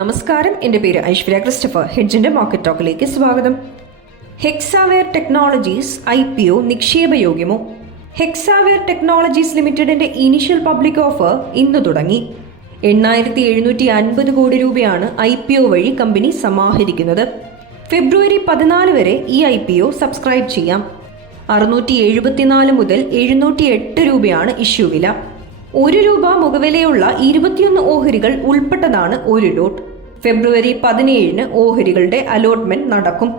നമസ്കാരം. എന്റെ പേര് ഐശ്വര്യ ക്രിസ്റ്റഫർ. ഹെഡ്ജിന്റെ മാർക്കറ്റ് ടോക്കിലേക്ക് സ്വാഗതം. Hexaware technologies I P O നിക്ഷേപയോഗ്യമോ? Hexaware technologies ലിമിറ്റഡിന്റെ ഇനിഷ്യൽ പബ്ലിക് ഓഫർ ഇന്ന് തുടങ്ങി. എണ്ണായിരത്തി എഴുന്നൂറ്റി അൻപത് കോടി രൂപയാണ് ഐ പി ഒ വഴി കമ്പനി സമാഹരിക്കുന്നത്. ഫെബ്രുവരി പതിനാല് വരെ ഈ ഐ പി ഒ സബ്സ്ക്രൈബ് ചെയ്യാം. അറുന്നൂറ്റി എഴുപത്തിനാല് മുതൽ എഴുന്നൂറ്റി എട്ട് രൂപയാണ് ഇഷ്യൂ വില. ഒരു രൂപ മുഖവിലയുള്ള ഇരുപത്തിയൊന്ന് ഓഹരികൾ ഉൾപ്പെട്ടതാണ് ഒരു ലോട്ട് ഫെബ്രുവരി പതിനേഴിന് ഓഹരികളുടെ അലോട്ട്മെന്റ് നടക്കും.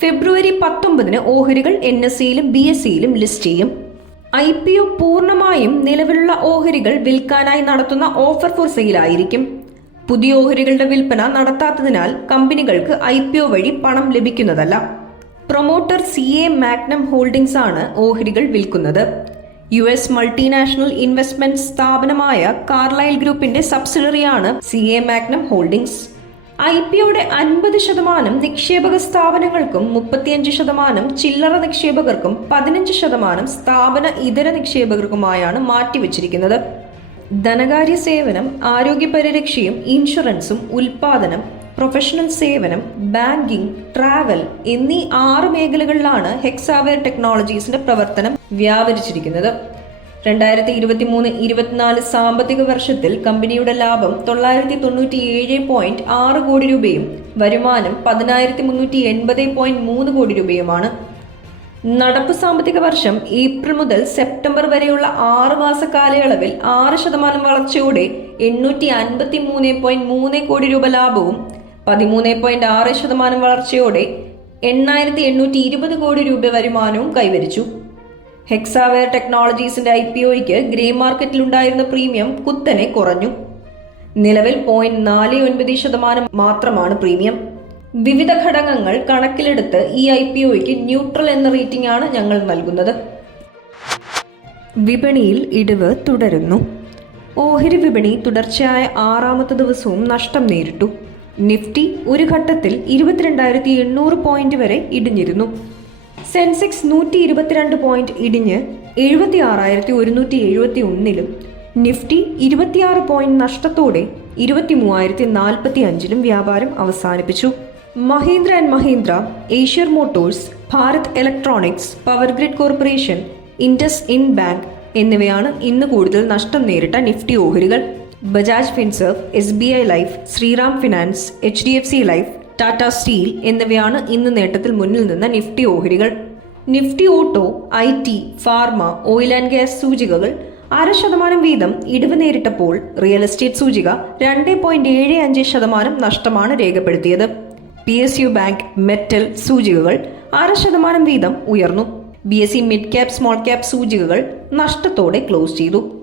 ഫെബ്രുവരി പത്തൊമ്പതിന് ഓഹരികൾ എൻ എസ് സിയിലും ബി എസ് സിയിലും ലിസ്റ്റ് ചെയ്യും. ഐ പി ഒ പൂർണമായും നിലവിലുള്ള ഓഹരികൾ വിൽക്കാനായി നടത്തുന്ന ഓഫർ ഫോർ സെയിലായിരിക്കും. പുതിയ ഓഹരികളുടെ വിൽപ്പന നടത്താത്തതിനാൽ കമ്പനികൾക്ക് ഐ പി ഒ വഴി പണം ലഭിക്കുന്നതല്ല. Promoter C A Magnum holdings ആണ് ഓഹരികൾ വിൽക്കുന്നത്. യു എസ് മൾട്ടിനാഷണൽ ഇൻവെസ്റ്റ്മെന്റ് സ്ഥാപനമായ കാർലൈൽ ഗ്രൂപ്പിന്റെ സബ്സിഡറിയാണ് C A Magnum holdings I P ഒയുടെ അൻപത് ശതമാനം നിക്ഷേപക സ്ഥാപനങ്ങൾക്കും മുപ്പത്തിയഞ്ച് ശതമാനം ചില്ലറ നിക്ഷേപകർക്കും പതിനഞ്ച് ശതമാനം സ്ഥാപന ഇതര നിക്ഷേപകർക്കുമായാണ് മാറ്റിവച്ചിരിക്കുന്നത്. ധനകാര്യ സേവനം ആരോഗ്യ പരിരക്ഷയും ഇൻഷുറൻസും ഉൽപാദനം പ്രൊഫഷണൽ സേവനം ബാങ്കിംഗ് ട്രാവൽ എന്നീ ആറ് മേഖലകളിലാണ് ഹെക്സാവെയർ ടെക്നോളജീസിന്റെ പ്രവർത്തനം വ്യാപരിച്ചിരിക്കുന്നത്. രണ്ടായിരത്തി ഇരുപത്തി മൂന്ന് ഇരുപത്തിനാല് സാമ്പത്തിക വർഷത്തിൽ കമ്പനിയുടെ ലാഭം തൊള്ളായിരത്തി തൊണ്ണൂറ്റി ഏഴ് പോയിന്റ് ആറ് കോടി രൂപയും വരുമാനം പതിനായിരത്തി മുന്നൂറ്റി എൺപത് പോയിന്റ് മൂന്ന് കോടി രൂപയുമാണ്. നടപ്പ് സാമ്പത്തിക വർഷം ഏപ്രിൽ മുതൽ സെപ്റ്റംബർ വരെയുള്ള ആറ് മാസ കാലയളവിൽ ആറ് ശതമാനം വളർച്ചയോടെ എണ്ണൂറ്റി അൻപത്തി മൂന്ന് പോയിന്റ് മൂന്ന് കോടി രൂപ ലാഭവും പതിമൂന്ന് പോയിന്റ് ആറ് ശതമാനം വളർച്ചയോടെ എണ്ണായിരത്തി എണ്ണൂറ്റി ഇരുപത് കോടി രൂപ വരുമാനവും കൈവരിച്ചു. ഹെക്സാവെയർ ടെക്നോളജീസിന്റെ ഐ പി ഒയ്ക്ക് ഗ്രേ മാർക്കറ്റിലുണ്ടായിരുന്ന പ്രീമിയം കുത്തനെ കുറഞ്ഞു. നിലവിൽ പോയിന്റ് നാല് ഒൻപത് ശതമാനം മാത്രമാണ് പ്രീമിയം. വിവിധ ഘടകങ്ങൾ കണക്കിലെടുത്ത് ഈ ഐ പി ഒയ്ക്ക് ന്യൂട്രൽ എന്ന റേറ്റിംഗ് ആണ് ഞങ്ങൾ നൽകുന്നത്. വിപണിയിൽ ഇടിവ് തുടരുന്നു. ഓഹരി വിപണി തുടർച്ചയായ ആറാമത്തെ ദിവസവും നഷ്ടം നേരിട്ടു. നിഫ്റ്റി ഒരു ഘട്ടത്തിൽ ഇരുപത്തിരണ്ടായിരത്തി എണ്ണൂറ് പോയിന്റ് വരെ ഇടിഞ്ഞിരുന്നു. സെൻസെക്സ് നൂറ്റി ഇരുപത്തിരണ്ട് പോയിന്റ് ഇടിഞ്ഞ് എഴുപത്തി ആറായിരത്തി ഒരുന്നൂറ്റി എഴുപത്തി ഒന്നിലും നിഫ്റ്റി ഇരുപത്തിയാറ് പോയിന്റ് നഷ്ടത്തോടെ ഇരുപത്തി മൂവായിരത്തി നാൽപ്പത്തി അഞ്ചിലും വ്യാപാരം അവസാനിപ്പിച്ചു. Mahindra and Mahindra Eicher motors Bharat electronics power grid corporation IndusInd bank എന്നിവയാണ് ഇന്ന് കൂടുതൽ നഷ്ടം നേരിട്ട നിഫ്റ്റി ഓഹരികൾ. Bajaj Finserv S B I life Shriram finance H D F C life Tata steel എന്നിവയാണ് ഇന്ന് നേട്ടത്തിൽ മുന്നിൽ നിന്ന നിഫ്റ്റി ഓഹരികൾ. Nifty auto I T pharma oil and gas സൂചികകൾ അര ശതമാനം വീതം ഇടിവ് നേരിട്ടപ്പോൾ റിയൽ എസ്റ്റേറ്റ് സൂചിക രണ്ട് പോയിന്റ് ഏഴ് അഞ്ച് ശതമാനം നഷ്ടമാണ് രേഖപ്പെടുത്തിയത്. P S U bank metal സൂചികകൾ അര ശതമാനം വീതം ഉയർന്നു. B S E mid cap small cap സൂചികകൾ നഷ്ടത്തോടെ ക്ലോസ് ചെയ്തു.